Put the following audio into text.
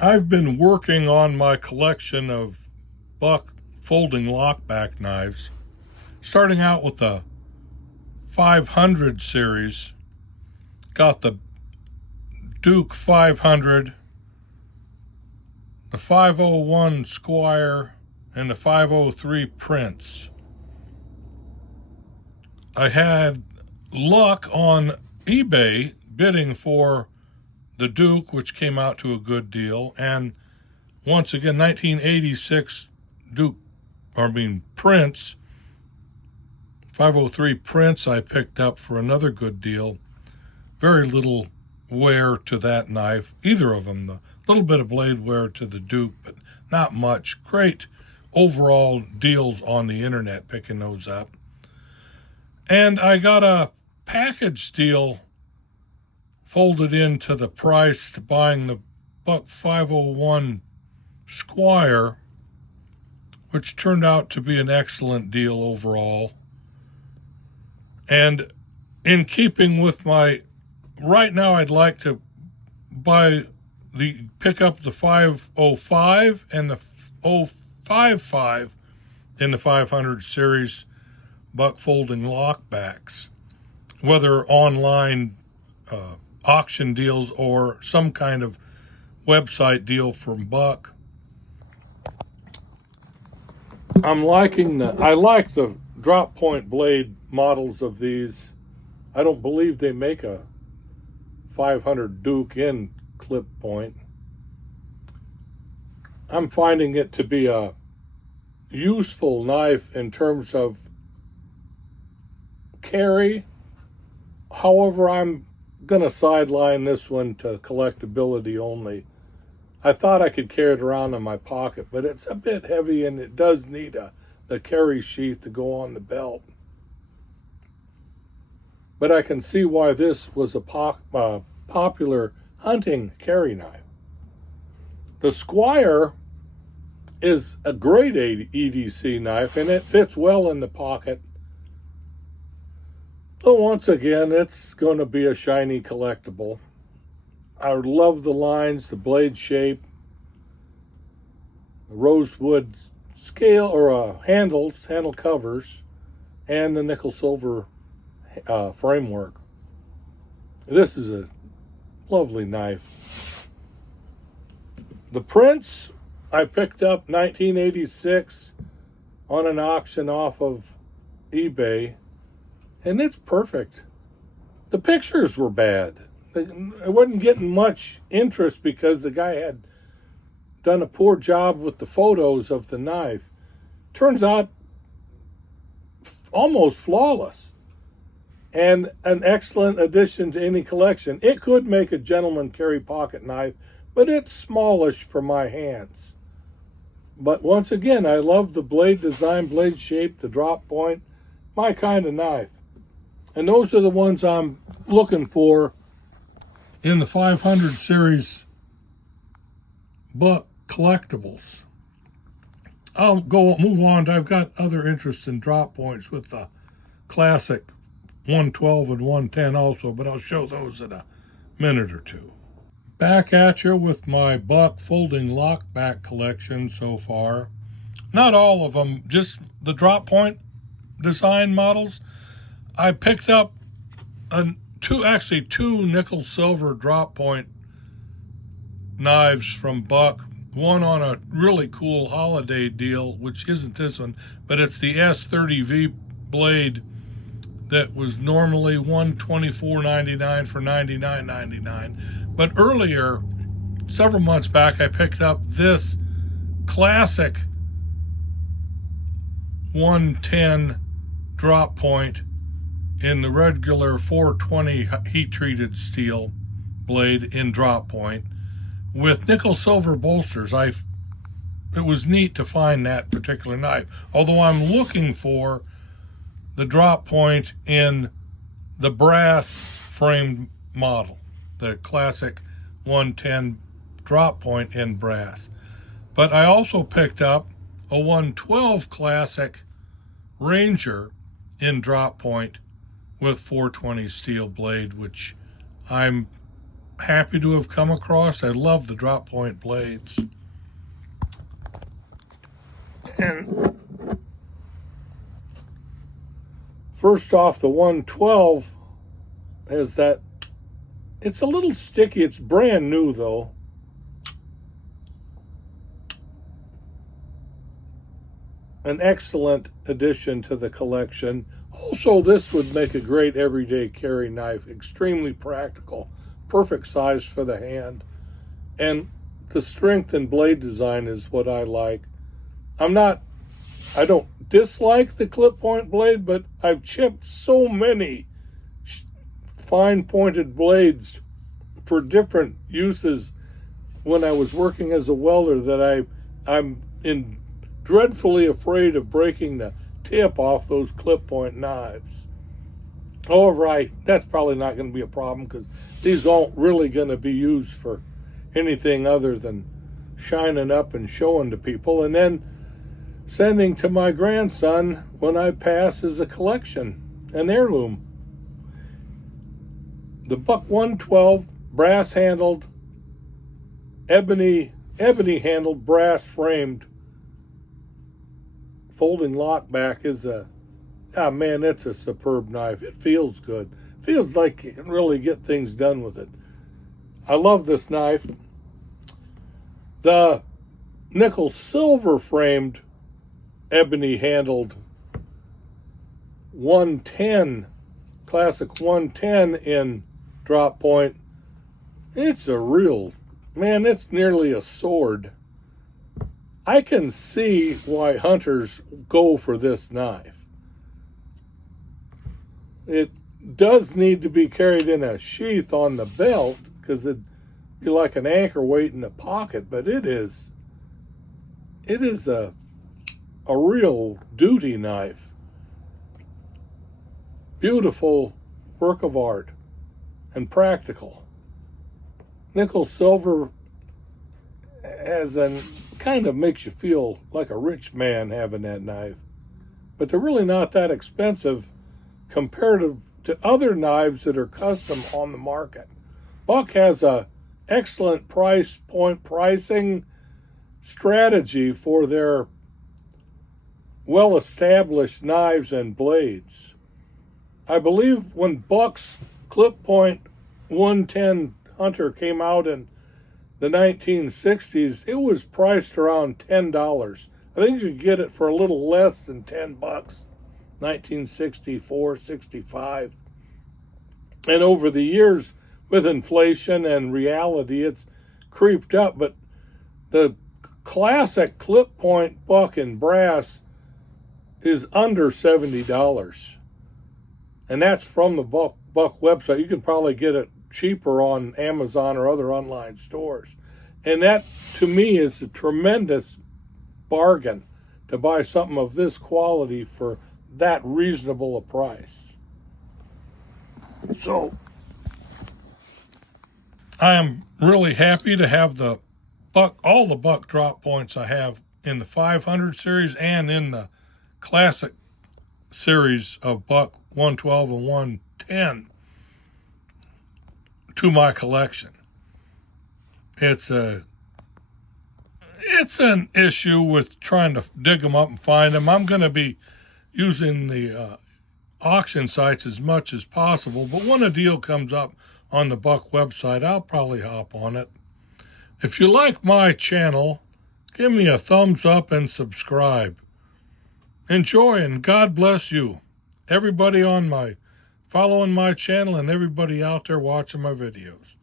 I've been working on my collection of Buck folding lockback knives, starting out with the 500 series. Got the Duke 500, the 501 Squire, and the 503 Prince. I had luck on eBay bidding for the Duke, which came out to a good deal, and once again, 1986 Prince, 503 Prince I picked up for another good deal. Very little wear to that knife, either of them. The little bit of blade wear to the Duke, but not much. Great overall deals on the internet picking those up. And I got a package deal folded into the price to buying the Buck 501 Squire, which turned out to be an excellent deal overall. And in keeping with right now I'd like to pick up the 505 and the 055 in the 500 series Buck folding lockbacks, whether online auction deals or some kind of website deal from Buck. I like the drop point blade models of these. I don't believe they make a 500 Duke in clip point. I'm finding it to be a useful knife in terms of carry. However, I'm going to sideline this one to collectability only. I thought I could carry it around in my pocket, but it's a bit heavy and it does need the carry sheath to go on the belt. But I can see why this was a popular hunting carry knife. The Squire is a great EDC knife and it fits well in the pocket. So once again, it's going to be a shiny collectible. I love the lines, the blade shape, the rosewood scale or handle covers, and the nickel silver framework. This is a lovely knife. The Prince I picked up 1986 on an auction off of eBay, and it's perfect. The pictures were bad. I wasn't getting much interest because the guy had done a poor job with the photos of the knife. Turns out almost flawless and an excellent addition to any collection. It could make a gentleman carry pocket knife, but it's smallish for my hands. But once again, I love the blade design, blade shape, the drop point, my kind of knife. And those are the ones I'm looking for in the 500 series Buck collectibles. I'll move on. I've got other interests in drop points with the classic 112 and 110 also, but I'll show those in a minute or two. Back at you with my Buck folding lockback collection so far. Not all of them, just the drop point design models. I picked up two nickel silver drop point knives from Buck. One on a really cool holiday deal, which isn't this one, but it's the S30V blade that was normally $124.99 for $99.99. But earlier, several months back, I picked up this classic 110 drop point in the regular 420 heat-treated steel blade in drop point with nickel silver bolsters. It was neat to find that particular knife, although I'm looking for the drop point in the brass framed model, the classic 110 drop point in brass. But I also picked up a 112 classic Ranger in drop point with 420 steel blade, which I'm happy to have come across. I love the drop point blades. And first off, the 112 has that, it's a little sticky. It's brand new though. An excellent addition to the collection. Also, this would make a great everyday carry knife. Extremely practical. Perfect size for the hand. And the strength and blade design is what I like. I don't dislike the clip point blade, but I've chipped so many fine pointed blades for different uses when I was working as a welder that I'm dreadfully afraid of breaking the tip off those clip point knives. However, that's probably not going to be a problem because these aren't really going to be used for anything other than shining up and showing to people, and then sending to my grandson when I pass as a collection, an heirloom. The Buck 112 brass handled, ebony handled, brass framed folding lockback is man, it's a superb knife. It feels good. Feels like you can really get things done with it. I love this knife. The nickel silver framed, ebony handled 110, classic 110 in drop point. It's a real, man, it's nearly a sword. I can see why hunters go for this knife. It does need to be carried in a sheath on the belt because it'd be like an anchor weight in the pocket, but it is a real duty knife. Beautiful work of art and practical. Nickel silver kind of makes you feel like a rich man having that knife, but they're really not that expensive comparative to other knives that are custom on the market. Buck has a excellent price point pricing strategy for their well-established knives and blades. I believe when Buck's clip point 110 Hunter came out in the 1960s, it was priced around $10. I think you could get it for a little less than $10, 1964, 65. And over the years, with inflation and reality, it's creeped up. But the classic clip point Buck in brass is under $70. And that's from the Buck website. You can probably get it cheaper on Amazon or other online stores. And that, to me, is a tremendous bargain to buy something of this quality for that reasonable a price. So I am really happy to have all the Buck drop points I have in the 500 series and in the classic series of Buck 112 and 110 to my collection. It's an issue with trying to dig them up and find them. I'm going to be using the auction sites as much as possible, but when a deal comes up on the Buck website, I'll probably hop on it. If you like my channel, give me a thumbs up and subscribe. Enjoy, and God bless you. Everybody following my channel and everybody out there watching my videos.